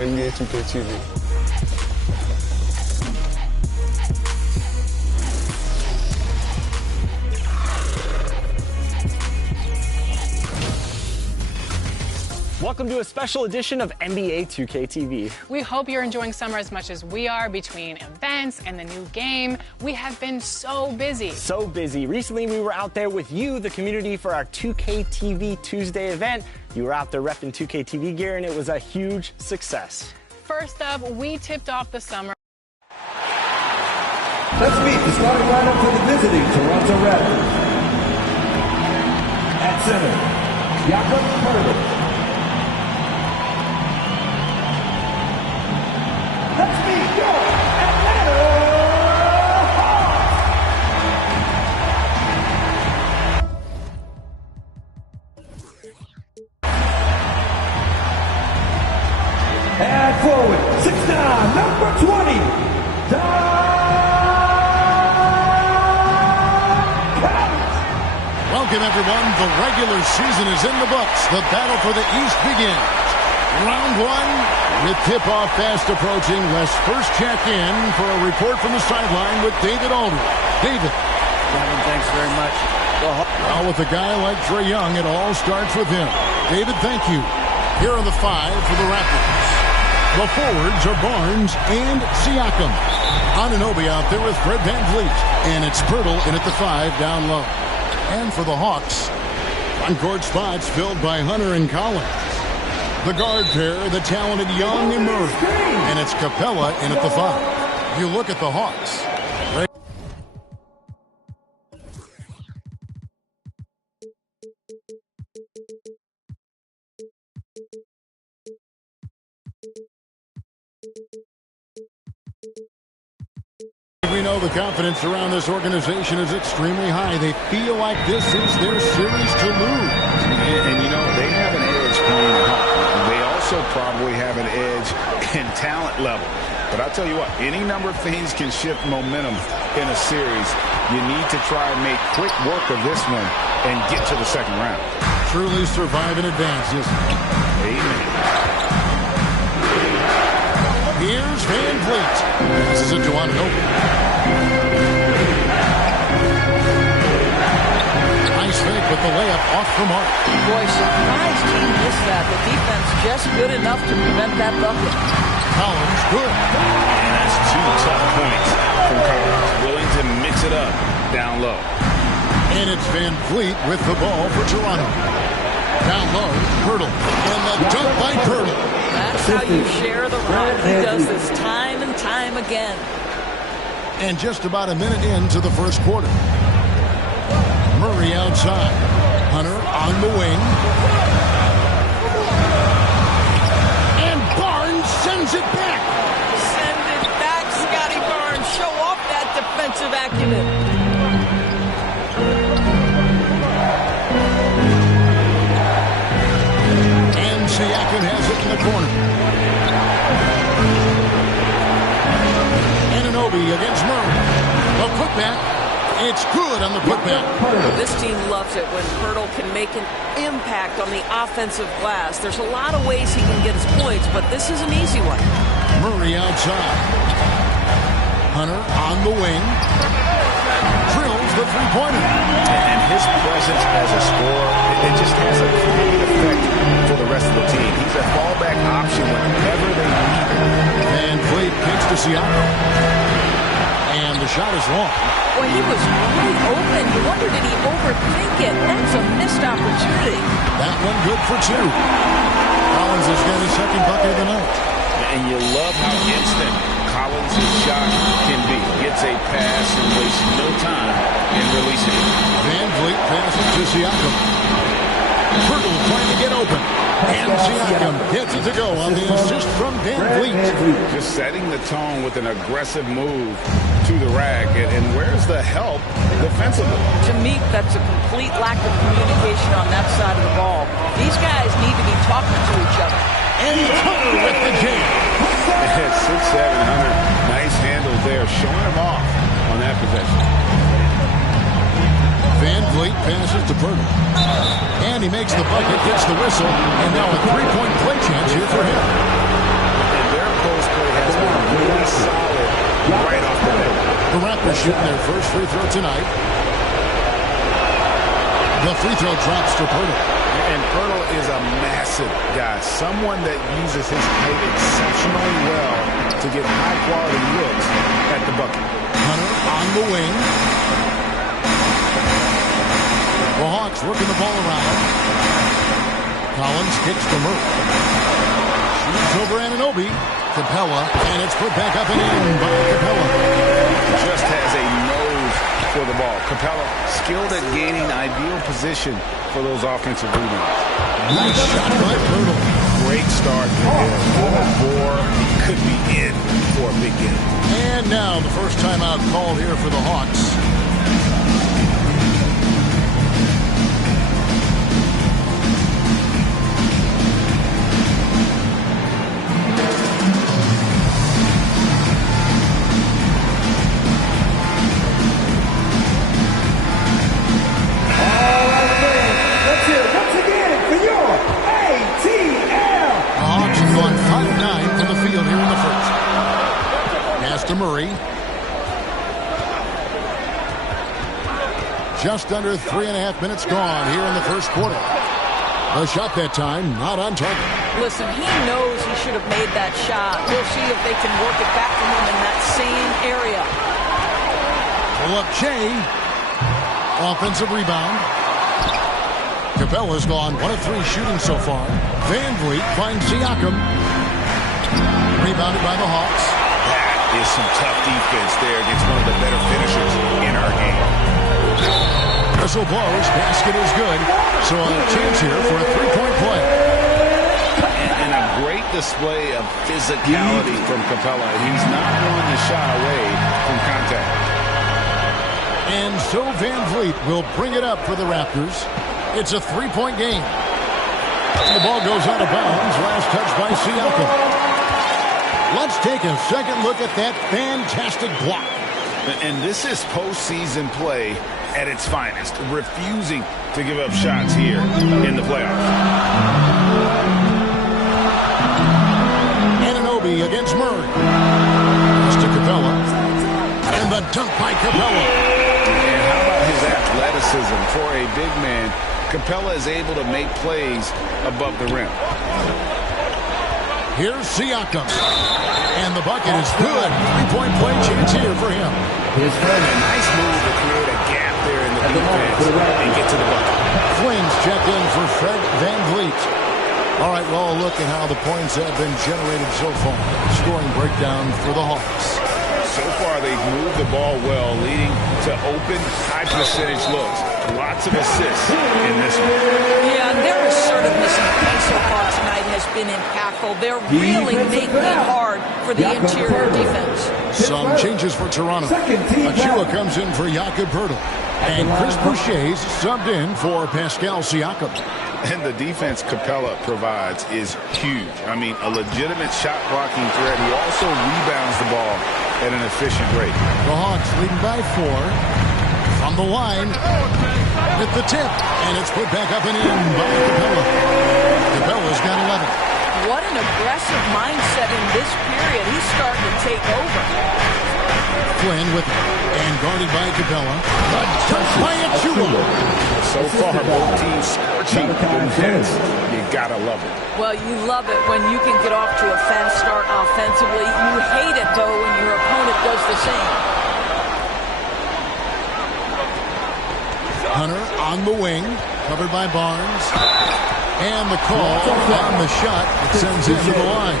NBA 2K TV. Welcome to a special edition of NBA 2K TV. We hope you're enjoying summer as much as we are. Between events and the new game, we have been so busy. So busy. Recently, we were out there with you, the community, for our 2K TV Tuesday event. You were out there repping 2K TV gear, and it was a huge success. First up, we tipped off the summer. Let's meet the starting lineup for the visiting Toronto Raptors. At center, Jakob Poeltl. Let's meet your Atlanta Hawks. And forward, 6'9", number 20, Welcome, everyone. The regular season is in the books. The battle for the East begins. Round one, with tip-off fast approaching. Let's first check in for a report from the sideline with David Aldridge. David. Kevin, thanks very much. Well, with a guy like Trae Young, it all starts with him. David, thank you. Here are the five for the Raptors. The forwards are Barnes and Siakam. Anunoby out there with Fred VanVleet. And it's Poeltl in at the 5 down low. And for the Hawks, on-court spots filled by Hunter and Collins. The guard pair, the talented Young and Murray. And it's Capella in at the 5. You look at the Hawks. We know the confidence around this organization is extremely high. They feel like this is their series to lose. And you know, they have an edge playing at home. They also probably have an edge in talent level. But I'll tell you what, any number of things can shift momentum in a series. You need to try and make quick work of this one and get to the second round. Truly survive in advance. Yes. Amen. Here's VanVleet. This is a Anunoby. Nice fake with the layup off the mark. Boy, surprised he missed that. The defense just good enough to prevent that bucket. Collins, good. And that's 2 tough points from Collins. Willing to mix it up down low. And it's VanVleet with the ball for Toronto. Down low, Poeltl. And the dunk by Poeltl. That's how you share the rock. He does this time and time again. And just about a minute into the first quarter. Murray outside. Hunter on the wing. And Barnes sends it back. Send it back, Scotty Barnes. Show off that defensive acumen. And Siakam has it in the corner. Anunoby against Murray. A putback. It's good on the putback. This team loves it when Poeltl can make an impact on the offensive glass. There's a lot of ways he can get his points, but this is an easy one. Murray outside. Hunter on the wing. Drills the three-pointer. And his presence as a scorer, it just has a calming effect for the rest of the team. He's a fallback option whenever they need him. VanVleet kicks to Siakam. And the shot is long. Boy, he was right open. You wonder, did he overthink it? That's a missed opportunity. That one good for 2. Collins has got his second bucket of the night. And you love how instant Collins' shot can be. Gets a pass and wastes no time in releasing it. VanVleet passes to Siakam. Poeltl trying to get open. And Siakam gets it to go on the assist from VanVleet. Just setting the tone with an aggressive move to the rack. And where's the help defensively? To me, that's a complete lack of communication on that side of the ball. These guys need to be talking to each other. And Hunter with the game. 6'7", nice handle there, showing him off on that possession. VanVleet passes to Poeltl. And he makes the bucket, gets the whistle, and now a three-point play chance here for him. shooting their first free throw tonight. The free throw drops to Pirtle. And Pirtle is a massive guy, someone that uses his height exceptionally well to get high-quality looks at the bucket. Hunter on the wing. The Hawks working the ball around. Collins kicks to Murray. Shoots over Anunoby. Capella, and it's put back up and in by Capella. Just has a nose for the ball. Capella skilled at gaining ideal position for those offensive rebounds. Nice shot by Pirtle. Great start for him. Four could be in for a big game. And now the first timeout called here for the Hawks. Murray. Just under 3.5 minutes gone here in the first quarter. The shot that time not on target. Listen, he knows he should have made that shot. We'll see if they can work it back to him in that same area. Pull up Jay. Offensive rebound. Capella's gone 1 of 3 shooting so far. Van Vliet finds Siakam. Rebounded by the Hawks. Is some tough defense there against one of the better finishers in our game. Whistle blows, basket is good. So a chance here for a three-point play. And a great display of physicality from Capella. He's not one to shy away from contact. And so Van Vliet will bring it up for the Raptors. It's a 3-point game. The ball goes out of bounds. Last touch by Siakam. Let's take a second look at that fantastic block. And this is postseason play at its finest, refusing to give up shots here in the playoffs. Anunoby against Murray. Pass to Capella. And the dunk by Capella. And how about his athleticism? For a big man, Capella is able to make plays above the rim. Here's Siakam. And the bucket is good. 3-point play chance here for him. A nice move to create a gap there in the defense and get to the bucket. Flynn's checked in for Fred Van Vliet. All right, well, look at how the points have been generated so far. Scoring breakdown for the Hawks. So far, they've moved the ball well, leading to open, high-percentage looks. Lots of assists in this one. Yeah, their assertiveness in the paint so far tonight has been impactful. They're really making it hard for the interior defense. Some changes for Toronto. Achua comes in for Jakob Pirtle. And Chris Boucher's subbed in for Pascal Siakam. And the defense Capella provides is huge. I mean, a legitimate shot-blocking threat. He also rebounds the ball at an efficient rate. The Hawks leading by 4. From the line, with the tip, and it's put back up and in by Capella. Capella's got 11. What an aggressive mindset in this period. He's starting to take over. Flynn with it, and guarded by Capella. The dunk by Achua. So far, both teams scorching the defense. You gotta love it. Well, you love it when you can get off to a fast start offensively. You hate it, though, when your opponent does the same. Hunter on the wing, covered by Barnes. And the call on the shot that sends him to the line.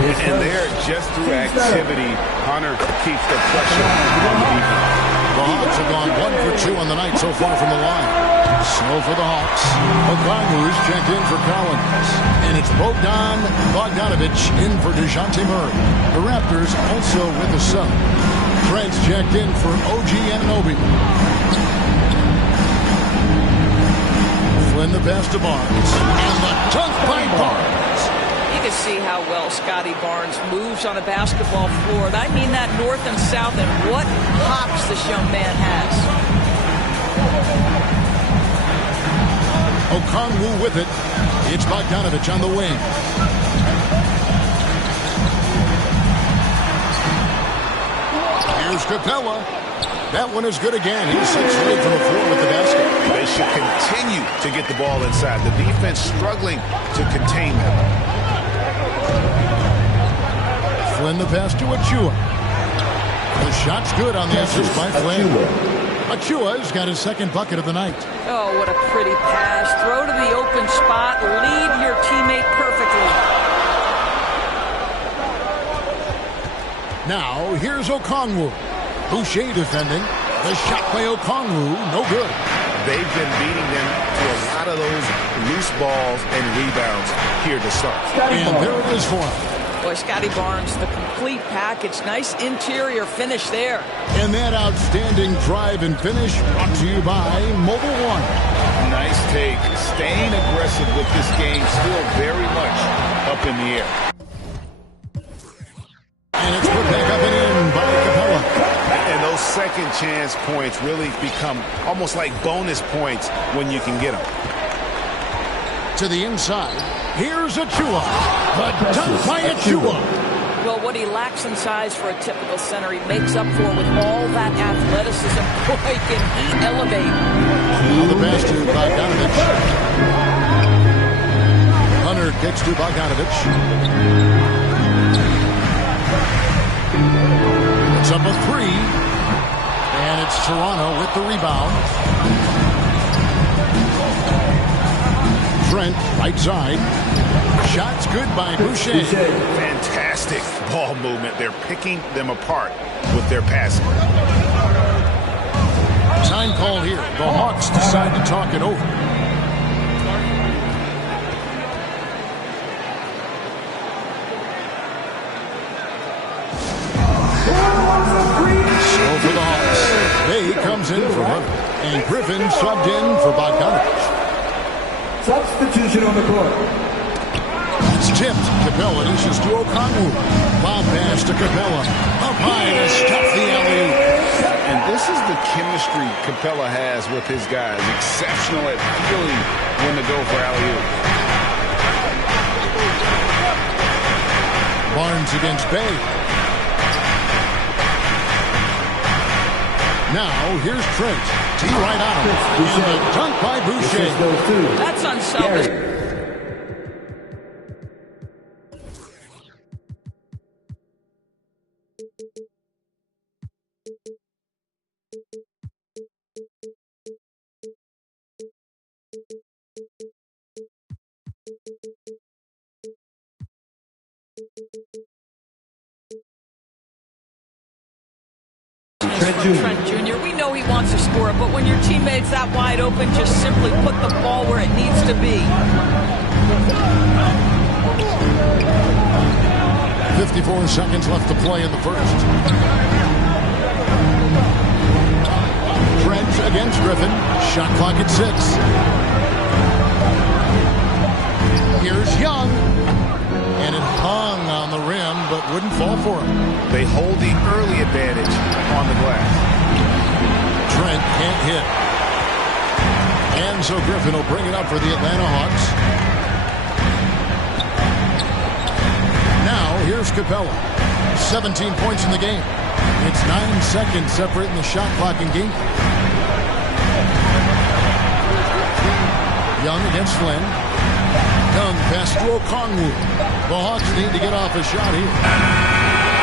And there, just through activity, Hunter keeps the pressure on the defense. The Hawks have gone 1 for 2 on the night so far from the line. So for the Hawks, Okongwu's checked in for Collins. And it's Bogdanovich in for DeJounte Murray. The Raptors also with a sub. Fred's checked in for OG Anunoby. Flynn the pass to Barnes. And the dunk by Barnes. You can see how well Scotty Barnes moves on a basketball floor. And I mean that north and south, and what hops this young man has. Okongwu with it. It's Bogdanovich on the wing. Here's Capella. That one is good again. He's 6 straight from the floor with the basket. They should continue to get the ball inside. The defense struggling to contain them. Flynn the pass to Achua. The shot's good on the assist by Flynn. Achua's got his second bucket of the night. Oh, what a pretty pass. Throw to the open spot. Lead your teammate perfectly. Now, here's Okongwu. Boucher defending. The shot by Okongwu, no good. They've been beating them to a lot of those loose balls and rebounds here to start. And there it is for him. Boy, Scotty Barnes, the complete package. Nice interior finish there. And that outstanding drive and finish brought to you by Mobile One. Nice take. Staying aggressive with this game, still very much up in the air. And it's put back up and in by Capella. And those second chance points really become almost like bonus points when you can get them. To the inside, here's Achua. The dunk by Achua. Well, what he lacks in size for a typical center, he makes up for with all that athleticism. Boy, can he elevate. Now the pass to Bogdanovich. Hunter kicks to Bogdanovich. It's up a 3. And it's Toronto with the rebound. Trent, right side. Shot's good by Boucher. Fantastic ball movement. They're picking them apart with their passing. Time call here. The Hawks decide to talk it over. So for the Hawks, Bay comes in for Hunter, and Griffin subbed in for Bogdanovich. Substitution on the court. It's tipped. Capella dishes to Okongwu. Bob pass to Capella. Up high to stuff the alley. And this is the chemistry Capella has with his guys. Exceptional at feeling when to go for alley-oop. Barnes against Bay. Now, here's Trent. Tee right on him. And the dunk by Boucher. That's unselfish. Trent Jr. We know he wants to score, but when your teammate's that wide open, just simply put the ball where it needs to be. 54 seconds left to play in the first. Trent against Griffin. Shot clock at 6. Here's Young. And it hung on the rim, but wouldn't fall for him. They hold the early advantage on the glass. Trent can't hit. And so Griffin will bring it up for the Atlanta Hawks. Now, here's Capella. 17 points in the game. It's 9 seconds separating the shot clock and game. Young against Flynn. Young pass to Okongwu. The Hawks need to get off a shot here.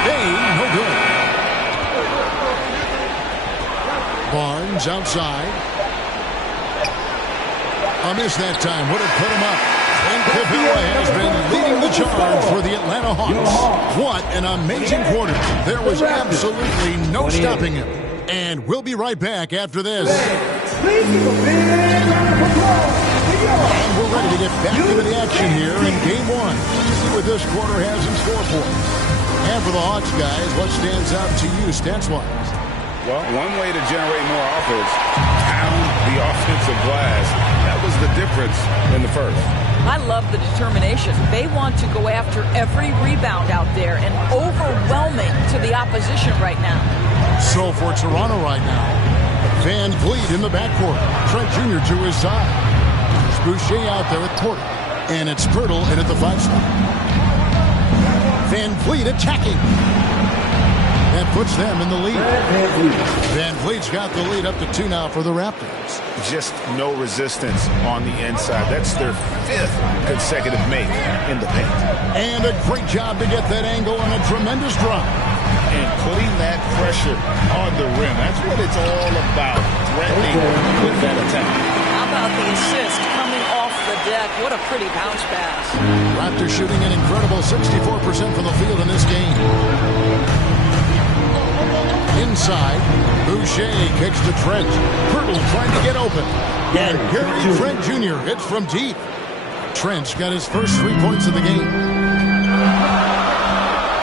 Hey, no good. Barnes outside. A miss that time. Would have put him up. And Capella has been leading the charge for the Atlanta Hawks. What an amazing quarter. There was absolutely no stopping him. And we'll be right back after this. Please give a big round of applause. And we're ready to get back into the action here in Game 1. See what this quarter has in store for us. And for the Hawks, guys, what stands out to you stats-wise? Well, one way to generate more offense, pound the offensive glass. That was the difference in the first. I love the determination. They want to go after every rebound out there and overwhelming to the opposition right now. So for Toronto right now, Van Vliet in the backcourt. Trent Jr. to his side. There's Boucher out there at Porter. And it's Pirtle in at the 5 spot. Van Vliet attacking. That puts them in the lead. Van Vliet's got the lead up to 2 now for the Raptors. Just no resistance on the inside. That's their 5th consecutive make in the paint. And a great job to get that angle on a tremendous drive. And putting that pressure on the rim. That's what it's all about, threatening with that attack. How about the assist coming off the deck? What a pretty bounce pass. Raptors shooting an incredible 64% from the field in this game. Inside, Boucher kicks to Trent. Pirtle trying to get open. And Gary Trent Jr. hits from deep. Trent's got his first 3 points of the game.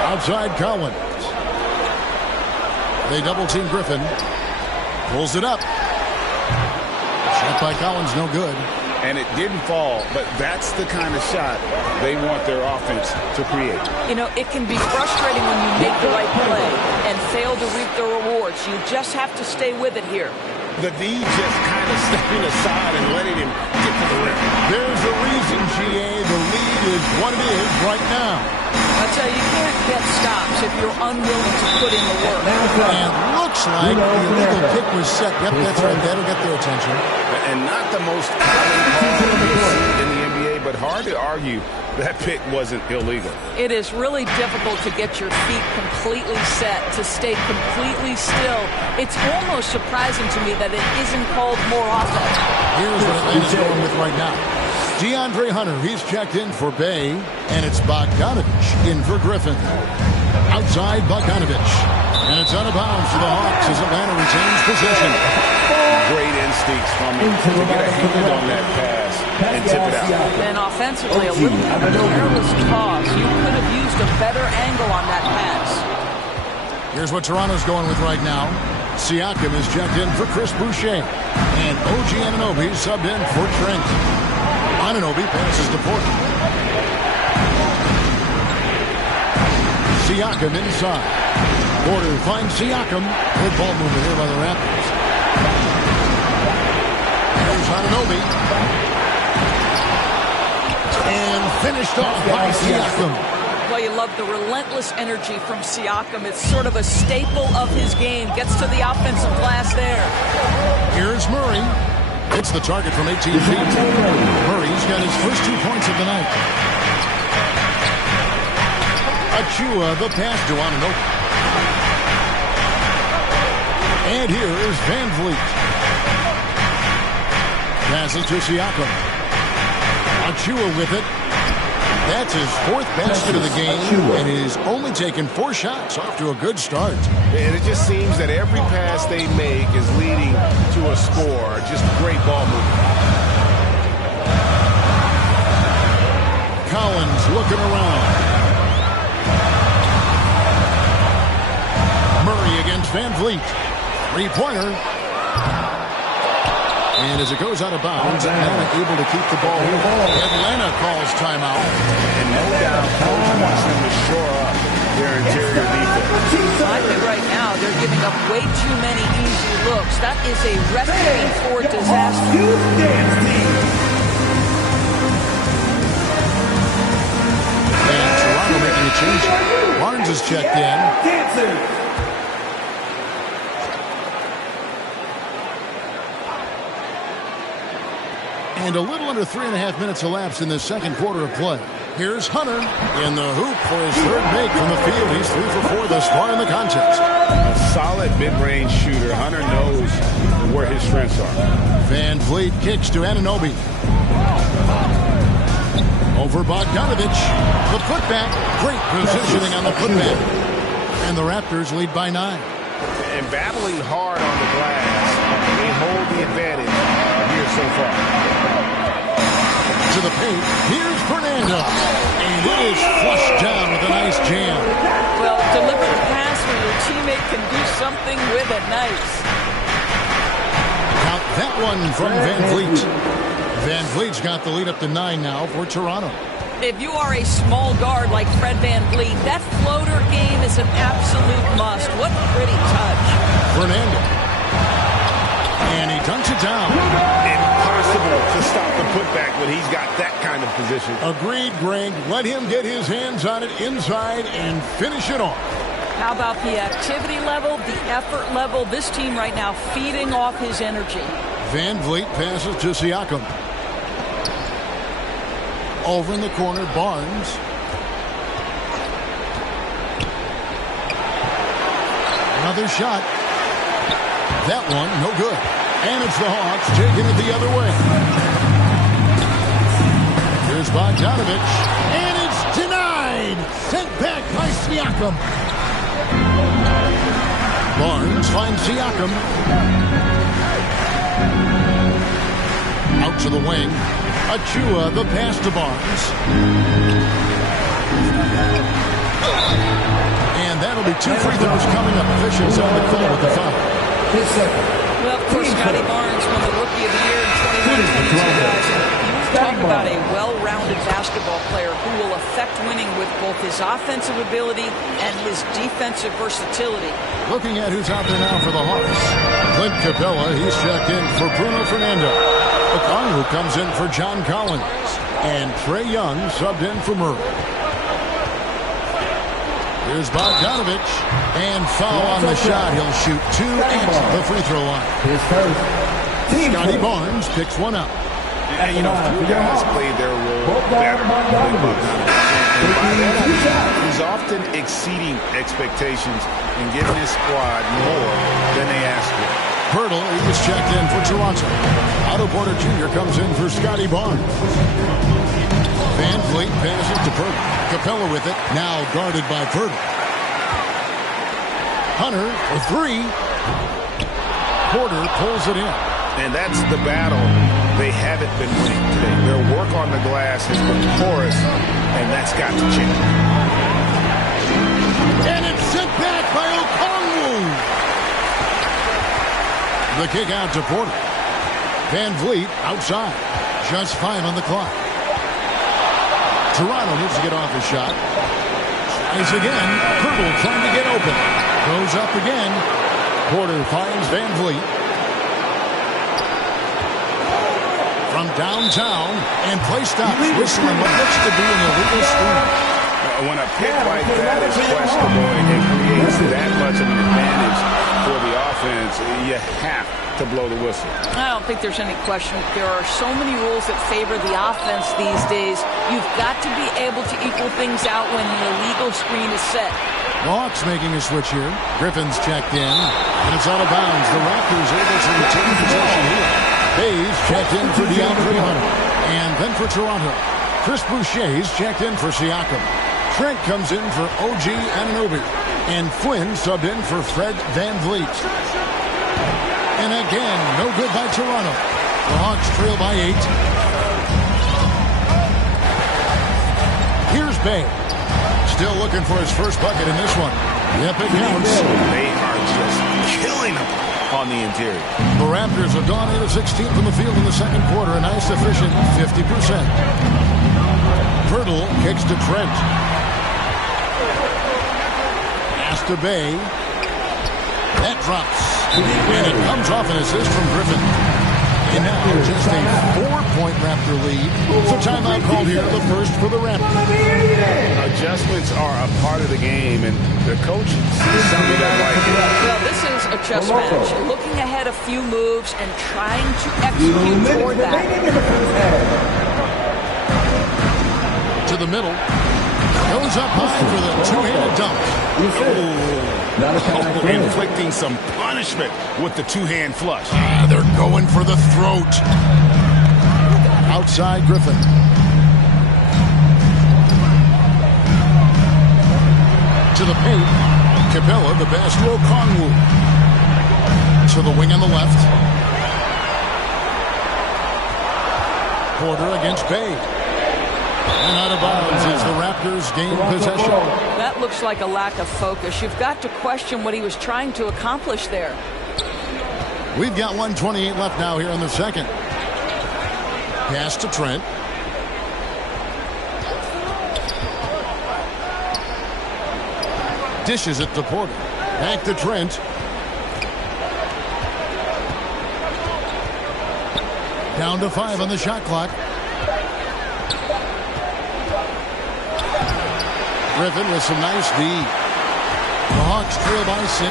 Outside Collins. They double-team Griffin. Pulls it up. Shot by Collins, no good. And it didn't fall, but that's the kind of shot they want their offense to create. You know, it can be frustrating when you make the right play and fail to reap the rewards. You just have to stay with it here. The D just kind of stepping aside and letting him get to the rim. There's a reason, GA. The lead is what it is right now. I tell you, you can't get stops if you're unwilling to put in the work. And looks like the illegal kick was set. Yep, that's right. That'll get their attention. And not the most common call you see in the NBA, but hard to argue that pick wasn't illegal. It is really difficult to get your feet completely set, to stay completely still. It's almost surprising to me that it isn't called more often. Here's what Atlanta's going with right now. DeAndre Hunter, he's checked in for Bay, and it's Bogdanovich in for Griffin. Outside Bogdanovich. And it's out of bounds for the Hawks as Atlanta retains possession. Great instincts from him to get a hand on that pass and tip it out. And offensively, a little careless toss. You could have used a better angle on that pass. Here's what Toronto's going with right now. Siakam is checked in for Chris Boucher. And OG Anunoby subbed in for Trent. Anunoby passes to Porter. Siakam inside. Porter finds Siakam. Good ball movement here by the Raptors. There's Anunoby. And finished off by Siakam. Well, you love the relentless energy from Siakam. It's sort of a staple of his game. Gets to the offensive glass there. Here's Murray. It's the target from 18 feet. Murray's got his first 2 points of the night. Achua, the pass to Anunoby. And here is Van Vliet. Passes to Siakam. Achua with it. That's his 4th basket of the game, and he's only taken 4 shots. Off to a good start. And it just seems that every pass they make is leading to a score. Just great ball movement. Collins looking around. Murray against Van Vliet. 3-pointer. And as it goes out of bounds, Atlanta able to keep the ball here. Atlanta calls timeout. And no doubt, coach wants them to shore up their interior defense. I think right now they're giving up way too many easy looks. That is a recipe for disaster. And Toronto making a change. Barnes is checked in. And a little under 3.5 minutes elapsed in the second quarter of play. Here's Hunter in the hoop for his 3rd make from the field. He's 3 for 4 thus far in the contest. A solid mid-range shooter. Hunter knows where his strengths are. Van Vliet kicks to Anunoby. Over Bogdanovich. The putback. Great positioning on the putback. And the Raptors lead by 9. And battling hard on the glass, they hold the advantage here so far. To the paint, here's Fernando. And it is flushed down with a nice jam. Well, deliver the pass where your teammate can do something with it. Nice. Count that one from Van Vliet. Van Vliet's got the lead up to 9 now for Toronto. If you are a small guard like Fred Van Vliet, that floater game is an absolute must. What pretty touch. Fernando. And he dunks it down. Impossible to stop the putback when he's got that kind of position. Agreed, Greg. Let him get his hands on it inside and finish it off. How about the activity level, the effort level? This team right now feeding off his energy. Van Vliet passes to Siakam. Over in the corner, Barnes. Another shot. That one, no good. And it's the Hawks taking it the other way. Here's Bogdanovich. And it's denied. Sent back by Siakam. Barnes finds Siakam. Out to the wing. Achua, the pass to Barnes. And that'll be 2 free throws coming up. Officials on the call with the foul. Well, of course, Scotty Barnes won the Rookie of the Year in 21-22, guys. You talk about a well-rounded basketball player who will affect winning with both his offensive ability and his defensive versatility. Looking at who's out there now for the Hawks. Clint Capella, he's checked in for Bruno Fernando. Okongwu comes in for John Collins. And Trae Young subbed in for Murray. Here's Bogdanovich. And foul on the shot. He'll shoot 2 at the free throw line. Scotty Barnes picks one up. And, you know, few guys played their role better than Bogdanovich. And by that, he's often exceeding expectations and giving his squad more than they asked for. Hurdle, he was checked in for Toronto. Otto Porter Jr. comes in for Scotty Barnes. Van Vliet passes to Hurdle. Capella with it, now guarded by Hurdle. Hunter for 3. Porter pulls it in. And that's the battle they haven't been winning today. Their work on the glass has been porous, and that's got to change. And it's sent back by Okongwu. The kick out to Porter. Van Vliet outside. Just 5 on the clock. Toronto needs to get off his shot. Tries again. Hurdle trying to get open. Goes up again. Porter finds Van Vliet. From downtown, and play stops. Whistling what looks to be an illegal screen. When a pick like that is questionable and it creates that much of an advantage for the offense, you have to blow the whistle. I don't think there's any question. There are so many rules that favor the offense these days. You've got to be able to equal things out when an illegal screen is set. The Hawks making a switch here. Griffin's checked in, and it's out of bounds. The Raptors able to retain possession here. Hayes checked in for DeAndre Hunter. And then for Toronto, Chris Boucher's checked in for Siakam. Trent comes in for OG Anunoby. And Flynn subbed in for Fred Van Vliet. And again, no good by Toronto. The Hawks trail by 8. Here's Bay. Still looking for his first bucket in this one. Yep, it counts. They are just killing them on the interior. The Raptors have gone 8 of 16 from the field in the second quarter. A nice efficient 50%. Hurdle kicks to Trent. Pass to Bay. That drops. And it comes off an assist from Griffin. And now just a 4-point Raptor lead. So timeout called here, the first for the Raptors. Adjustments are a part of the game, and the coach sees something that like it. Well, this is a chess match. Looking ahead a few moves and trying to execute toward that. To the middle. Goes up high for the two-handed dunk. Inflicting some punishment with the two-hand flush. They're going for the throat. Outside Griffin. To the paint. Capella, the pass to Okongwu. To the wing on the left. Porter against Bay. And out of bounds is the Raptors gain possession. That looks like a lack of focus. You've got to question what he was trying to accomplish there. We've got 1:28 left now here in the second. Pass to Trent. Dishes it to Porter. Back to Trent. Down to 5 on the shot clock. Griffin with some nice D. The Hawks trail by 6.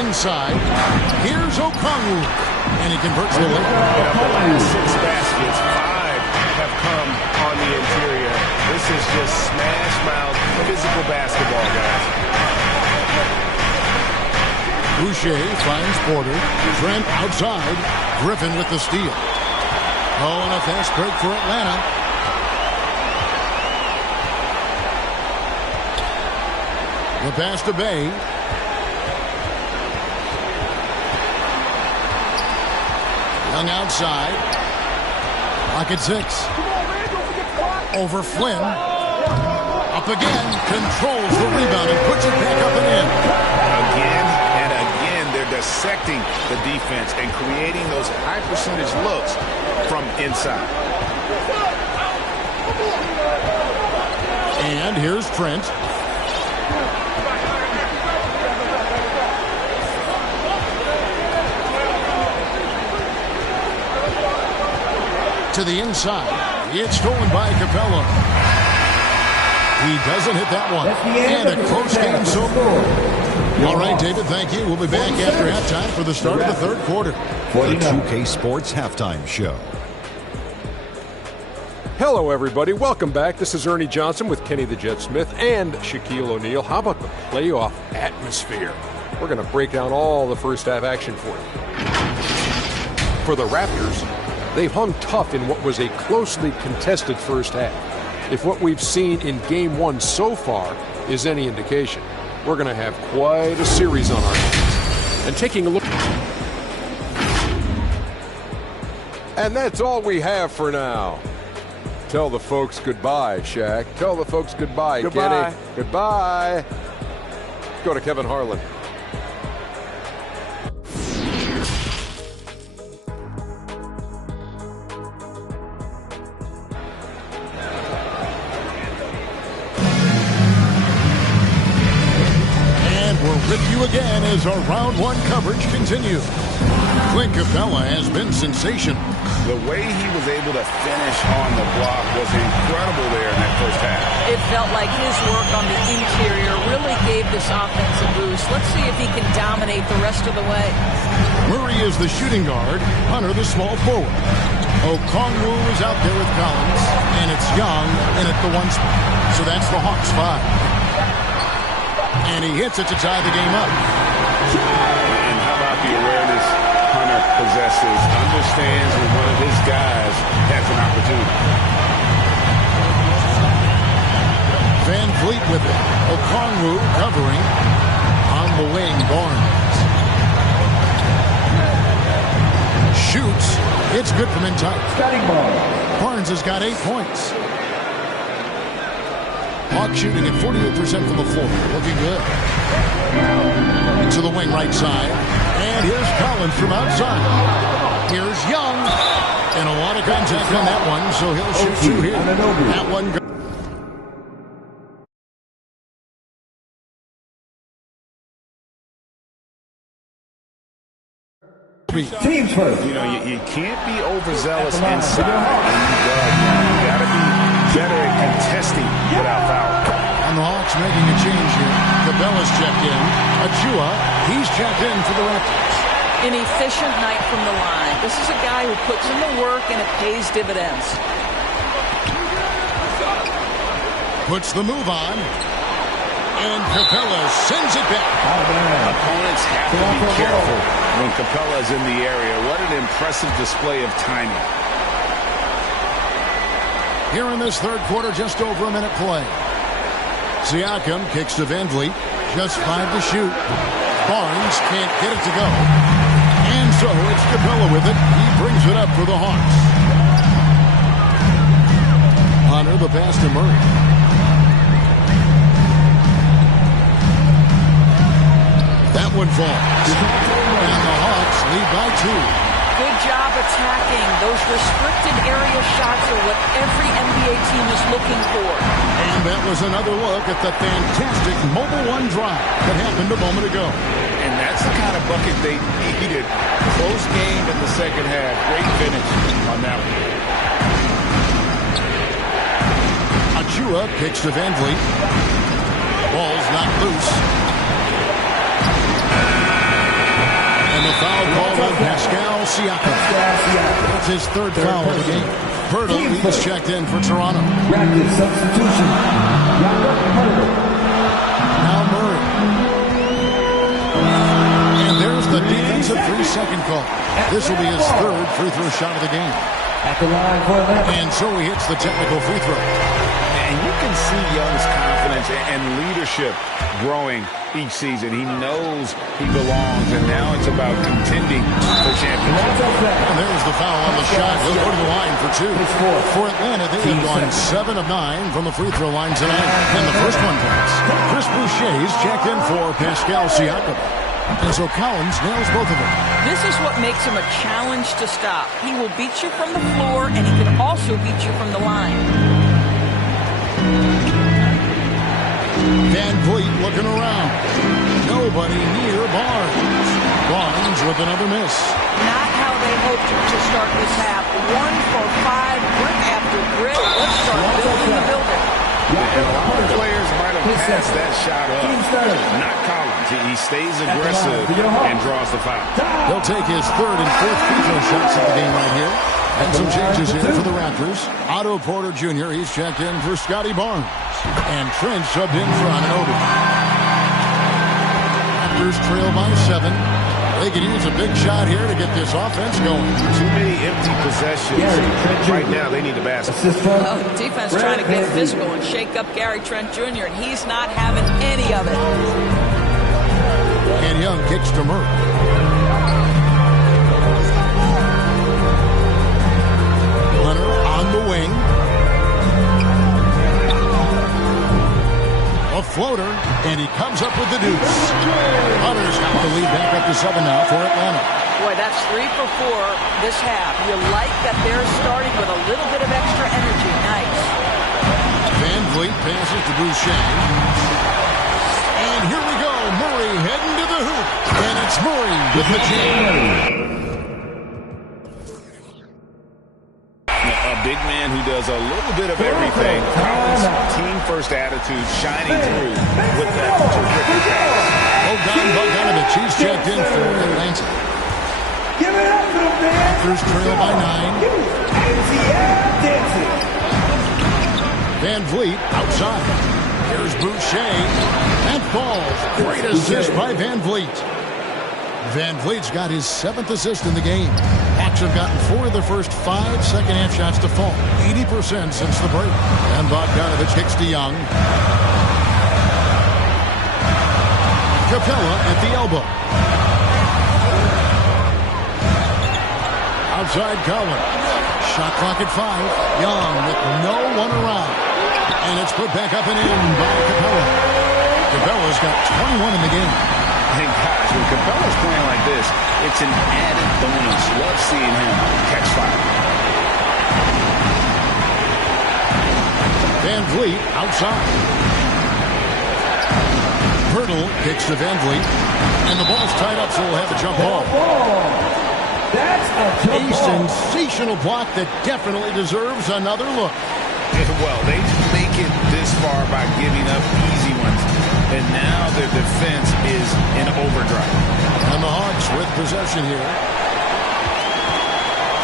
Inside. Here's Okongwu. And he converts the lane. Of the last 6 baskets, 5 have come on the interior. This is just smash mouth physical basketball, guys. Boucher finds Porter. Trent outside. Griffin with the steal. Oh, and a fast break for Atlanta. The pass to Bay. Young outside. Lock at 6. Over Flynn. Up again. Controls the rebound and puts it back up and in. Again and again, they're dissecting the defense and creating those high percentage looks from inside. And here's Trent. To the inside. It's stolen by Capella. He doesn't hit that one. And a close game so far. All right, David, thank you. We'll be back after halftime for the start of the third quarter. The 2K Sports Halftime Show. Hello, everybody. Welcome back. This is Ernie Johnson with Kenny the Jet Smith and Shaquille O'Neal. How about the playoff atmosphere? We're going to break down all the first half action for you. For the Raptors, they've hung tough in what was a closely contested first half. If what we've seen in Game 1 so far is any indication, we're going to have quite a series on our hands. And taking a look... And that's all we have for now. Tell the folks goodbye, Shaq. Tell the folks goodbye, Goodbye. Kenny. Goodbye. Go to Kevin Harlan. With you again as our round 1 coverage continues. Clint Capella has been sensational. The way he was able to finish on the block was incredible there in that first half. It felt like his work on the interior really gave this offense a boost. Let's see if he can dominate the rest of the way. Murray is the shooting guard. Hunter the small forward. Okongwu is out there with Collins. And it's Young in at the 1 spot. So that's the Hawks 5. And he hits it to tie the game up. And how about the awareness Hunter possesses? Understands when one of his guys has an opportunity. Van Vliet with it. Okongwu covering. On the wing, Barnes. Shoots. It's good from inside. Barnes has got 8 points. Hawks shooting at 48% from the floor. Looking good. To the wing right side. And here's Collins from outside. Here's Young. And a lot of contact on that one, so he'll shoot 2 here. That one goes. Teams first. You know, you can't be overzealous inside. You got to be better at contesting without foul. And the Hawks making a change here. Cabella's checked in. Achua, he's checked in for the Raptors. An efficient night from the line. This is a guy who puts in the work and it pays dividends. Puts the move on. And Capella sends it back. Opponents have to be careful when Capella is in the area. What an impressive display of timing. Here in this third quarter, just over a minute play. Siakam kicks to Van Vliet. Just 5 to shoot. Barnes can't get it to go. And so it's Capella with it. He brings it up for the Hawks. Hunter the pass to Murray. That one falls. And the Hawks lead by 2. Good job attacking. Those restricted area shots are what every NBA team is looking for. And that was another look at the fantastic Mobile One drive that happened a moment ago. And that's the kind of bucket they needed. Close game in the second half. Great finish on that one. Achua kicks to Van Vliet. Ball's knocked Siakam. That's his third foul of the game. Hurdle is checked in for Toronto. Raptors substitution. Now Murray. And there's the defensive 3-second call. This will be his third free throw shot of the game. At the line for 11. And so he hits the technical free throw. And you can see Young's confidence and leadership growing each season. He knows he belongs, and now it's about contending for championship. And there's the foul on the shot. He'll go to the line for two. For Atlanta, they have gone 7 of 9 from the free throw line tonight. And the first one counts. Chris Boucher's checked in for Pascal Siakam. And so Collins nails both of them. This is what makes him a challenge to stop. He will beat you from the floor, and he can also beat you from the line. Van Vliet looking around. Nobody near Barnes. Barnes with another miss. Not how they hoped to start this half. 1 for 5, brick after brick. Let's start building the building. And a lot of players might have passed that shot up. Not Collins. He stays aggressive and draws the foul. He'll take his third and fourth free throw shots of the game right here. And some changes here for the Raptors. Otto Porter Jr., he's checked in for Scotty Barnes. And Trent subbed in for Anunoby. Raptors trail by 7. They could use a big shot here to get this offense going. Too many empty possessions. Right now, they need a basket. Well, defense trying to get physical and shake up Gary Trent Jr., and he's not having any of it. And Young kicks to Murray. Leonard on the wing. A floater, and he comes up with the deuce. Hunter's got the lead back up to 7 now for Atlanta. Boy, that's 3 for 4 this half. You like that they're starting with a little bit of extra energy. Nice. Van Vliet passes to Boucher. And here we go. Murray heading to the hoop. And it's Murray with the jam. A big man who does a little bit of everything. Collins' team-first attitude shining through with that terrific pass. Bogdanovich, he's checked in for Atlanta. Give it up to the man. Raptors trail by 9. Van Vliet outside. Here's Boucher. And falls. Great assist by Van Vliet. Van Vliet's got his 7th assist in the game. Hawks have gotten 4 of their first 5 second-half shots to fall. 80% since the break. And Bogdanovich kicks to Young. Capella at the elbow. Outside Collins. Shot clock at 5. Young with no one around. And it's put back up and in by Capella. Capella's got 21 in the game. And guys, when Capella's playing like this, it's an added bonus. Love seeing him catch fire. Van Vliet outside. Hurdle kicks to Van Vliet. And the ball's tied up, so we'll have a jump ball. That's a jump A ball. sensational block that definitely deserves another look. Well, they make it this far by giving up easy ones. And now their defense is in overdrive. And the Hawks with possession here.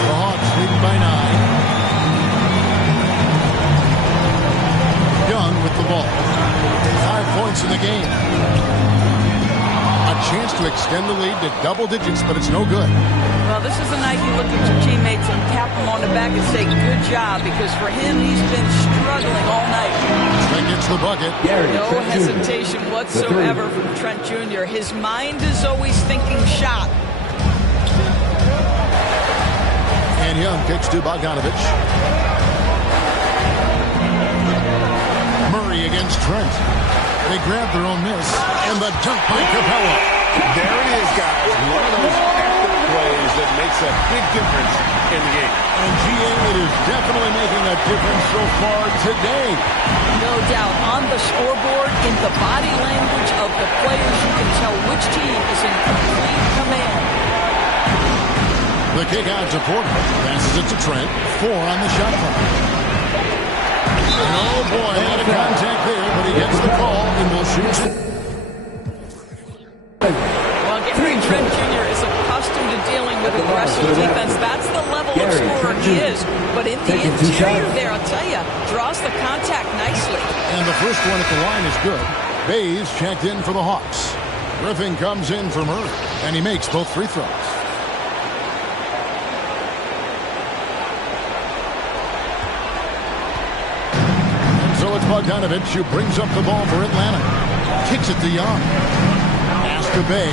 The Hawks leading by 9. Young with the ball. 5 points in the game. A chance to extend the lead to double digits, but it's no good. Well, this is the night you look at your teammates and tap them on the back and say, good job, because for him, he's been struggling all night. Trent gets the bucket. No hesitation whatsoever from Trent Jr. His mind is always thinking shot. And Young kicks to Bogdanovich. Murray against Trent. They grab their own miss. And the dunk by Capella. There it is, guys. One of those epic plays that makes a big difference in the game. And GA, it is definitely making a difference so far today. No doubt. On the scoreboard, in the body language of the players, you can tell which team is in complete command. The kick out to Porter. Passes it to Trent. 4 on the shot clock. Oh boy, a lot of contact there, but he gets the call and will shoot it. Well, Gary Trent Jr. is accustomed to dealing with aggressive aggressive defense. That's the level of scorer he is. But in the interior there, I'll tell you, draws the contact nicely. And the first one at the line is good. Bays checked in for the Hawks. Griffin comes in for Murray, and he makes both free throws. And so it's Bogdanovich who brings up the ball for Atlanta. Kicks it to Young. Pass to Bay.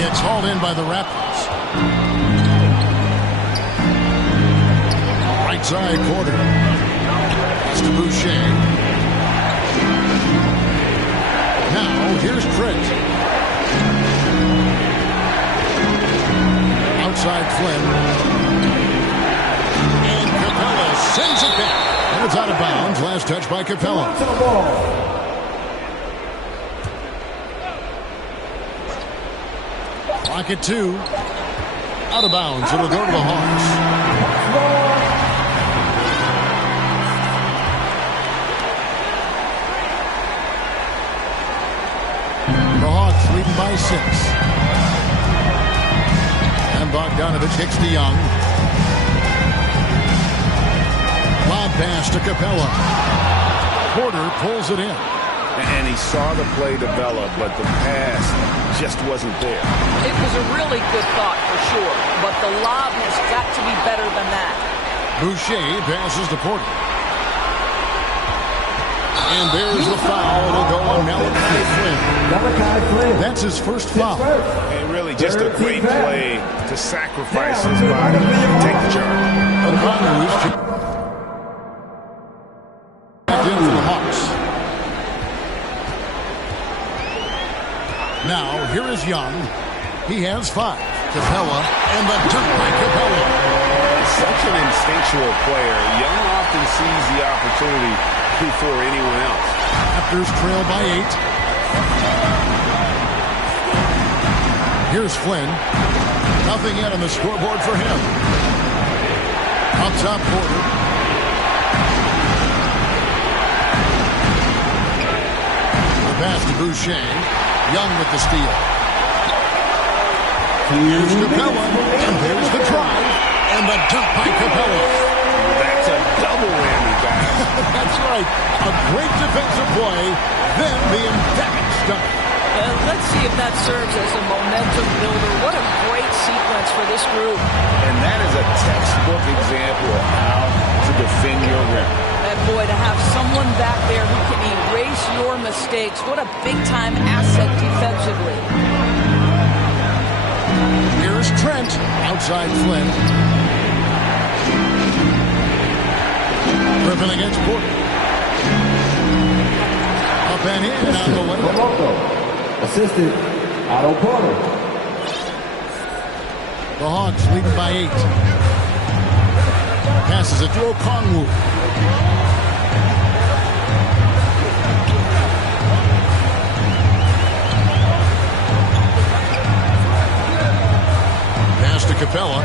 It's hauled in by the Raptors. Right side quarter. Pass to Boucher. Now here's Trent. Outside Flynn. And Capella sends it back. And it's out of bounds. Last touch by Capella. Clock at 2. Out of bounds. It'll go to the Hawks. The Hawks leading by 6. And Bogdanovich kicks to Young. Lob pass to Capella. Porter pulls it in. And he saw the play develop, but the pass just wasn't there. It was a really good thought for sure, but the lob has got to be better than that. Boucher passes to Porter. And there's the foul. It'll go on Malachi Flynn. That's his first foul. And really just a great play to sacrifice his body and take the charge. In for the Hawks. Now, here is Young. He has 5. Capella, and the dunk by Capella. Such an instinctual player. Young often sees the opportunity before anyone else. Raptors trail by 8. Here's Flynn. Nothing yet on the scoreboard for him. Up top, Porter. The pass to Boucher. Young with the steal. Here's Capella, and there's the drive, and the dunk by Capella. That's a double whammy, guys. That's right. A great defensive play, then the emphatic dunk. Let's see if that serves as a momentum builder. What a great sequence for this group. And that is a textbook example of how to defend your rim. And boy, to have someone back there who can erase your mistakes, what a big-time asset defensively. Here's Trent, outside Flynn. Griffin against Porter. Up and in on the layup. Assisted, Otto Porter. The Hawks leading by 8. Passes it to Okongwu. To Capella. 5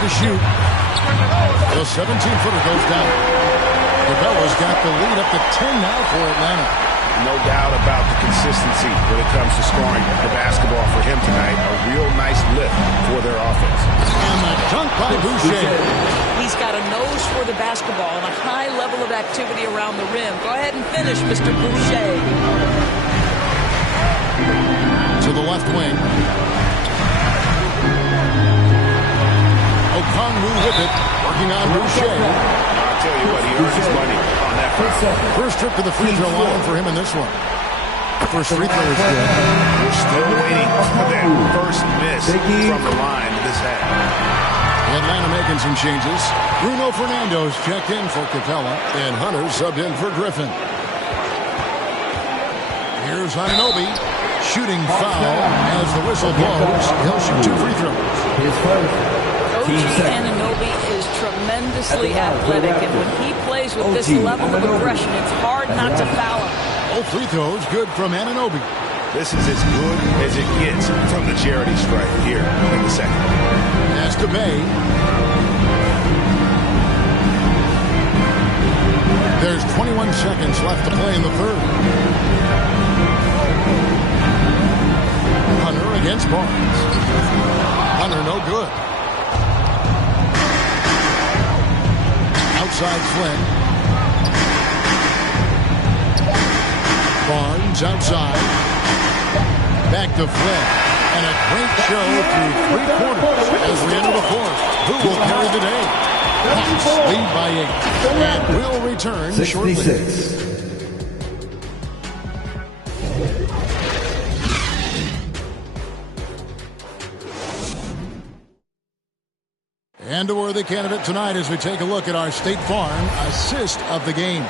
to shoot. The 17-footer goes down. Capella's got the lead up to 10 now for Atlanta. No doubt about the consistency when it comes to scoring the basketball for him tonight. A real nice lift for their offense. And the dunk by Boucher. He's got a nose for the basketball and a high level of activity around the rim. Go ahead and finish, Mr. Boucher. To the left wing. Okongwu with it, working on Boucher. I'll tell you what, he earned his money on that foul. First trip to the free throw line for him in this one. First free throw is good. We're still waiting for that first miss from the line this half. Atlanta making some changes. Bruno Fernando's checked in for Capella, and Hunter subbed in for Griffin. Here's Anunoby. Shooting foul as the whistle blows. He'll shoot 2 free throws. His first. OG Anunoby is tremendously athletic, and when he plays with this level of aggression, it's hard not to foul him. Both free throws good from Anunoby. This is as good as it gets from the charity stripe here in the second. Pass to Bay. There's 21 seconds left to play in the third. Hunter against Barnes. Hunter no good. Outside Flynn. Barnes outside. Back to Flynn. And a great show through 3 quarters as we enter the fourth. Who will carry the day? Hawks lead by 8. And will return 66. shortly. And a worthy candidate tonight as we take a look at our State Farm assist of the game.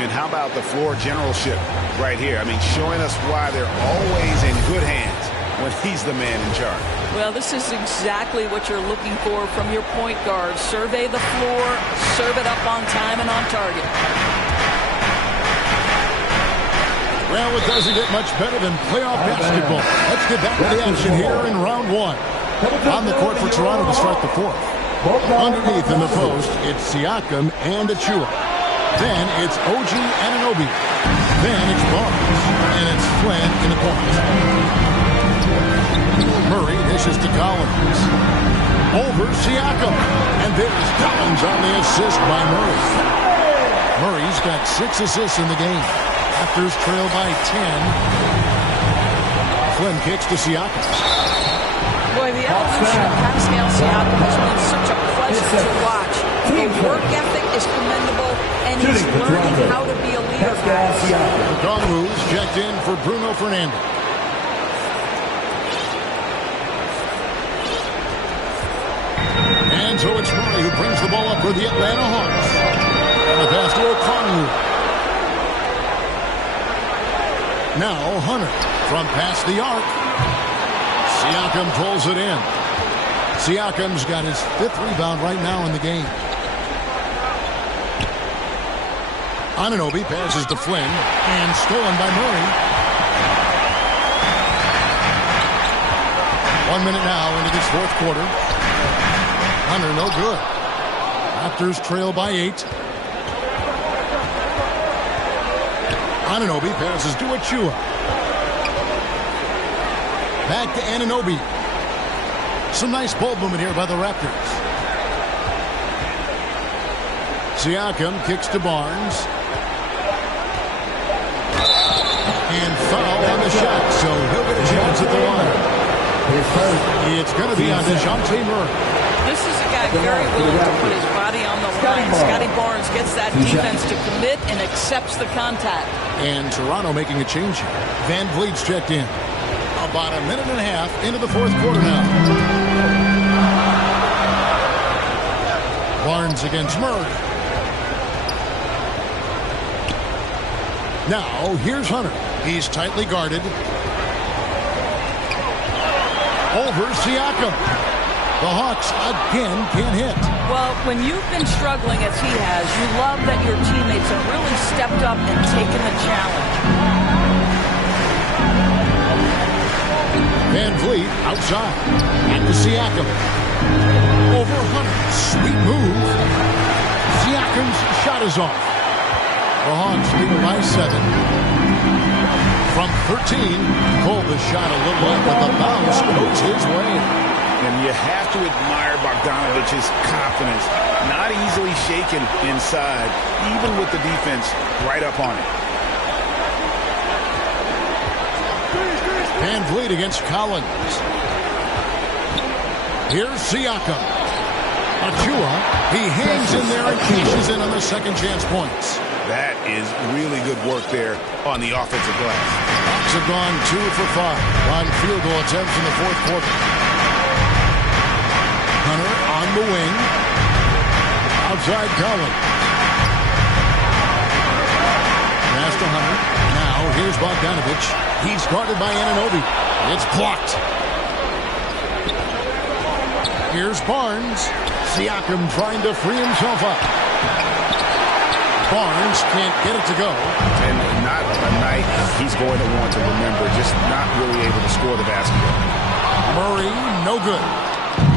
And how about the floor generalship right here? I mean, showing us why they're always in good hands when he's the man in charge. Well, this is exactly what you're looking for from your point guard. Survey the floor, serve it up on time and on target. Well, it doesn't get much better than playoff basketball. Let's get back to the action here in round 1. On the court for Toronto to start the fourth. Underneath in the post, it's Siakam and Achua. Then it's OG Anunoby. Then it's Barnes. And it's Flynn in the corner. Murray dishes to Collins. Over Siakam. And there's Collins on the assist by Murray. Murray's got 6 assists in the game. Raptors trail by 10. Flynn kicks to Siakam. Boy, the evolution of Pascal Siakam has been such a pleasure to watch. The work ethic is commendable, and he's learning how to be a leader. Okongwu's checked in for Bruno Fernando. And so it's Murray who brings the ball up for the Atlanta Hawks. And the pass to Okongwu. Now Hunter from past the arc. Siakam pulls it in. Siakam's got his 5th rebound right now in the game. Anunoby passes to Flynn and stolen by Murray. 1 minute now into this fourth quarter. Hunter no good. Raptors trail by 8. Anunoby passes to Achua. Back to Anunoby. Some nice ball movement here by the Raptors. Siakam kicks to Barnes. And foul on the shot, so he'll get a chance at the line. It's going to be on DeJounte Murray. This is a guy very willing to put his body on the line. Scotty Barnes gets that defense to commit and accepts the contact. And Toronto making a change here. Van Vliet's checked in. About a minute and a half into the fourth quarter now. Barnes against Murray. Now, here's Hunter. He's tightly guarded. Over Siakam. The Hawks again can't hit. Well, when you've been struggling as he has, you love that your teammates have really stepped up and taken the challenge. Van Vliet outside. Back to Siakam. Over Hunter. Sweet move. Siakam's shot is off. The Hawks lead by 7. From 13. Pulled the shot a little up, but the bounce goes his way. And you have to admire Bogdanovic's confidence. Not easily shaken inside, even with the defense right up on it. Van Vliet against Collins. Here's Siakam. Achua, he hangs in there and cashes in on the second chance points. That is really good work there on the offensive glass. Hawks have gone 2 for 5 on field goal attempts in the fourth quarter. Hunter on the wing. Outside Collins. Pass to Hunter. Now here's Bogdanovich. He's guarded by Anunoby. It's blocked. Here's Barnes. Siakam trying to free himself up. Barnes can't get it to go. And not a night he's going to want to remember. Just not really able to score the basketball. Murray, no good.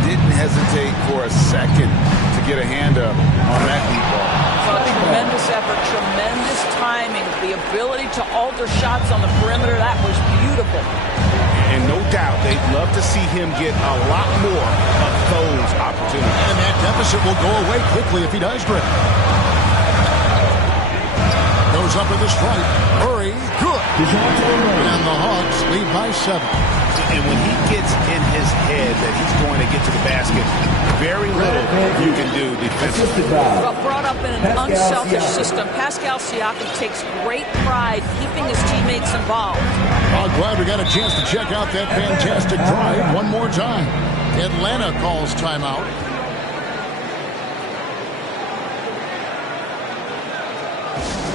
Didn't hesitate for a second to get a hand up on that deep ball. Well, Tremendous effort, tremendous timing, the ability to alter shots on the perimeter. That was beautiful. And no doubt, they'd love to see him get a lot more of those opportunities. And that deficit will go away quickly if he does dribble. Goes up with the strike. Murray, good. And the Hawks lead by 7. And when he gets in his head that he's going to get to the basket, very little you can do defensively. Well, brought up in an unselfish system, Pascal Siakam takes great pride keeping his teammates involved. I'm glad we got a chance to check out that fantastic drive one more time. Atlanta calls timeout.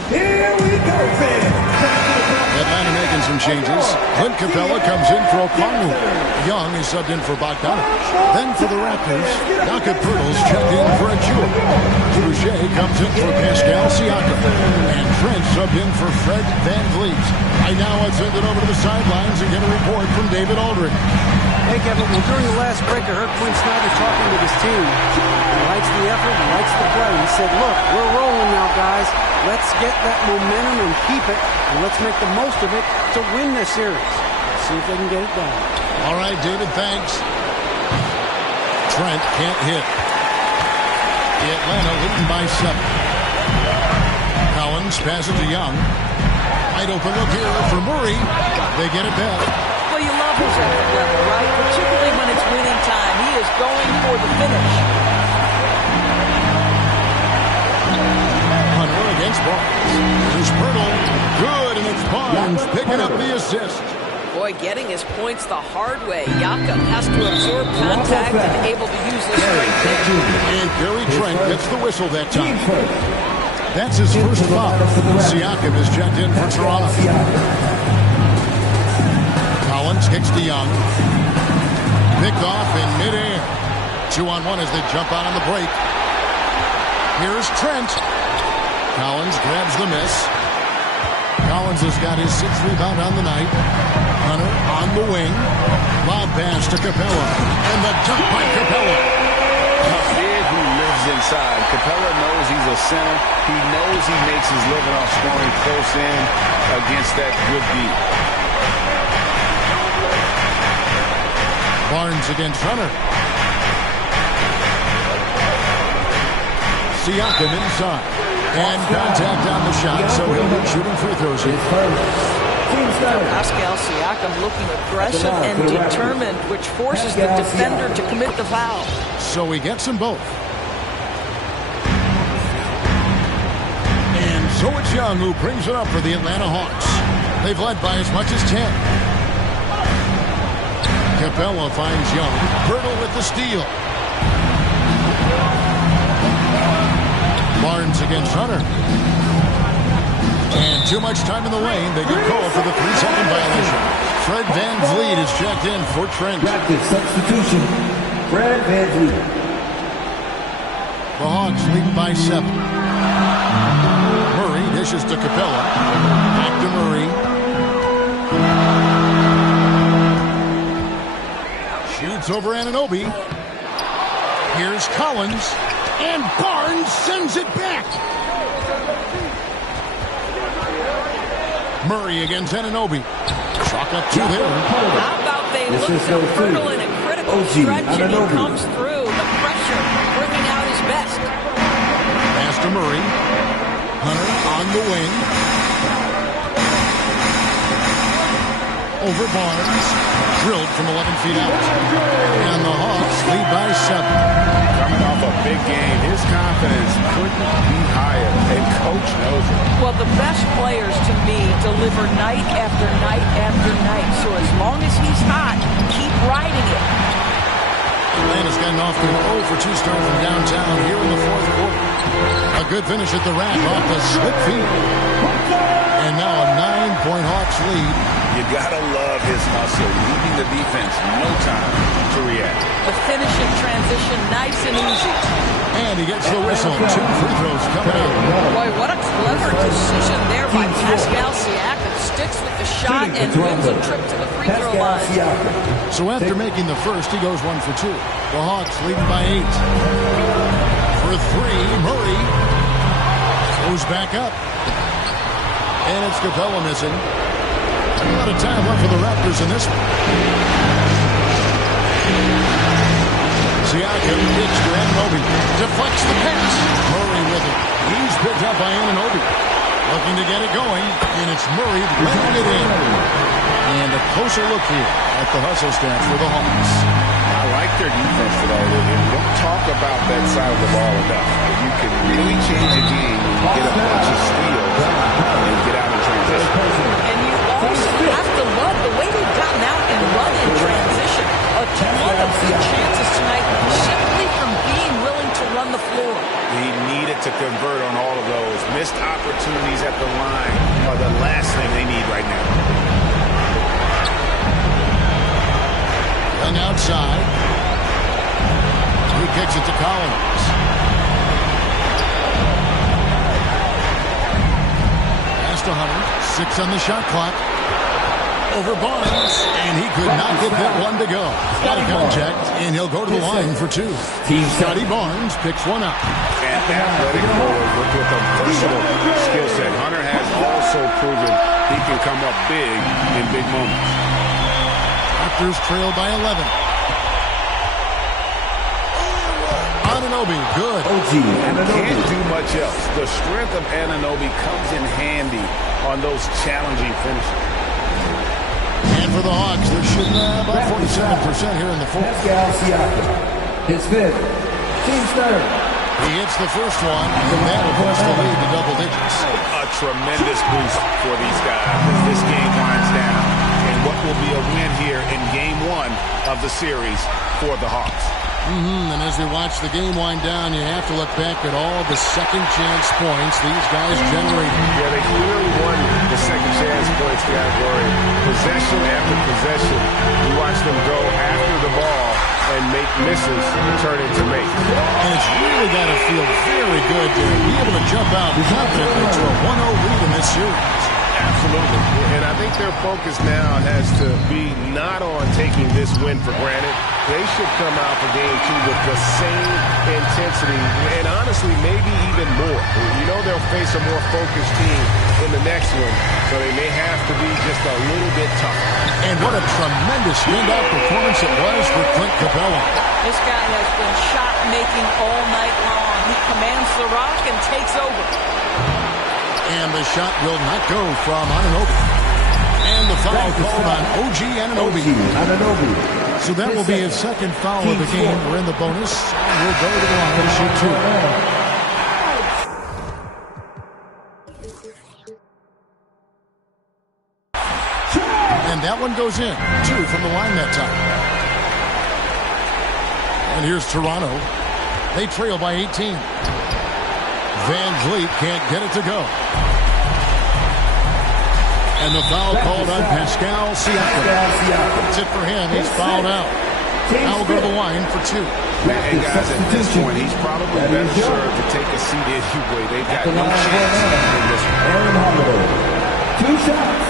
Here we go, fans. Atlanta making some changes. Clint Capella comes in for O'Connell. Young is subbed in for Bogdanovich. Then for the Raptors, Jakob Poeltl's checked in for Achua. Boucher comes in for Pascal Siakam. And Trent subbed in for Fred VanVleet. Right now, let's send it over to the sidelines and get a report from David Aldridge. Hey, Kevin, well, during the last break, I heard Quinn Snyder talking with his team. He likes the effort, he likes the play. He said, look, we're rolling now, guys. Let's get that momentum and keep it, and let's make the most of it to win this series. See if they can get it done. All right, David, thanks. Trent can't hit. Atlanta leading by 7. Collins passes to Young. Wide open look here for Murray. They get it back. Well, you love his effort level, right? Particularly when it's winning time. He is going for the finish. Hunter against Barnes. Here's Pirtle. Good, and it's Barnes picking up the assist. Boy, getting his points the hard way. Jakob has to absorb contact and able to use his strength. And Gary Trent gets the whistle that time. That's his first foul. Siakam is checked in for Toronto. Collins kicks to Young. Picked off in midair. 2-on-1 as they jump out on the break. Here's Trent. Collins grabs the miss. Collins has got his 6th rebound on the night. Hunter on the wing. Lob pass to Capella. And the dunk by Capella. A big who lives inside. Capella knows he's a center. He knows he makes his living off scoring close in against that good beat. Barnes against Hunter. Siakam inside. And contact on the shot, so he'll be shooting free throws here. Pascal Siakam looking aggressive and determined, which forces the defender to commit the foul. So he gets them both. And so it's Young who brings it up for the Atlanta Hawks. They've led by as much as 10. Capella finds Young. Pirtle with the steal. Barnes against Hunter. And too much time in the lane. They get called for the 3-second violation. Fred VanVleet is checked in for Trent. Practice substitution. Fred VanVleet. The Hawks lead by 7. Murray dishes to Capella. Back to Murray. Shoots over Anunoby. Here's Collins. And Barnes sends it back. Murray against Anunoby. Chalk up 2 there. How about they look to Pirtle in a critical stretch and he comes through. The pressure bringing out his best. Pass to Murray. Hunter on the wing. Over Barnes. Drilled from 11 feet out. And the Hawks lead by 7. Coming off a big game, his confidence couldn't be higher, and coach knows it. Well, the best players to me deliver night after night after night. So as long as he's hot, keep riding it. Atlanta's gotten off to an 0 for 2 start from downtown here in the 4th quarter. A good finish at the rack off the slip feed. And now a 9-point Hawks lead. You gotta love his hustle, leaving the defense no time to react. The finish in transition, nice and easy. And he gets the whistle. 2 free throws coming up. Boy, what a clever decision there by Pascal Siakam. Sticks with the shot and wins a trip to the free throw line. So after making the first, he goes 1 for 2. The Hawks leading by 8. For 3, Murray. Goes back up. And it's Capella missing. A lot of time left for the Raptors in this one. Siakam kicks to Anunoby. Deflects the pass. Murray with it. He's picked up by Anunoby. Looking to get it going. And it's Murray letting it in. And a closer look here at the hustle stance for the Hawks. I like their defense today. We don't talk about that side of the ball enough. You can really change a game when you get a bunch of steals and get out in transition. And you also have to love the way they've gotten out and run in transition. A ton of big chances tonight simply from being willing to run the floor. He needed to convert on all of those. Missed opportunities at the line are the last thing they need right now. And outside. He kicks it to Collins. Pass to Hunter. 6 on the shot clock. Over Barnes. And he could not get that one to go. Got a contact, and he'll go to the line for 2. Scotty Barnes picks one up. And athletic forward with a versatile skill set. Hunter has also proven he can come up big in big moments. Raptors trail by 11. Anunoby, good. Can't do much else. The strength of Anunoby comes in handy on those challenging finishes. And for the Hawks, they're shooting about 47% here in the fourth. Pascal Siakam, his 5th, team's 3rd. He hits the first one, and that'll push the lead to double digits. A tremendous boost for these guys as this game winds down. And what will be a win here in Game 1 of the series for the Hawks. And as we watch the game wind down, you have to look back at all the second chance points these guys generated. Yeah, they clearly won the second chance points category. Possession after possession. We watch them go after the ball and make misses turn into makes. And it's really got to feel very good to be able to jump out confidently to a 1-0 lead in this series. Absolutely. And I think their focus now has to be not on taking this win for granted. They should come out for Game 2 with the same intensity and honestly maybe even more. You know they'll face a more focused team in the next one, so they may have to be just a little bit tougher. And what a tremendous standout performance it was for Clint Capella. This guy has been shot-making all night long. He commands the rock and takes over. And the shot will not go from Anunoby. And the foul called on OG Anunoby. So that will be his second foul of the game. We're in the bonus. We'll go to the line to shoot 2. And that one goes in. 2 from the line that time. And here's Toronto. They trail by 18. Van Vliet can't get it to go. And the foul called on Pascal Siakam. That's it for him. He's fouled out. Now we'll go to the line for 2. And guys, at this point, he's probably better served to take a seat anyway. They've got no chance in this one. 2 shots.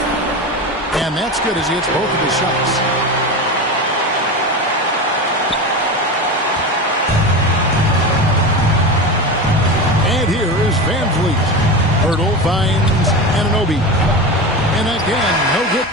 And that's good as he hits both of his shots. And here is Van Vliet. Hurdle finds Anunoby. And again, no good.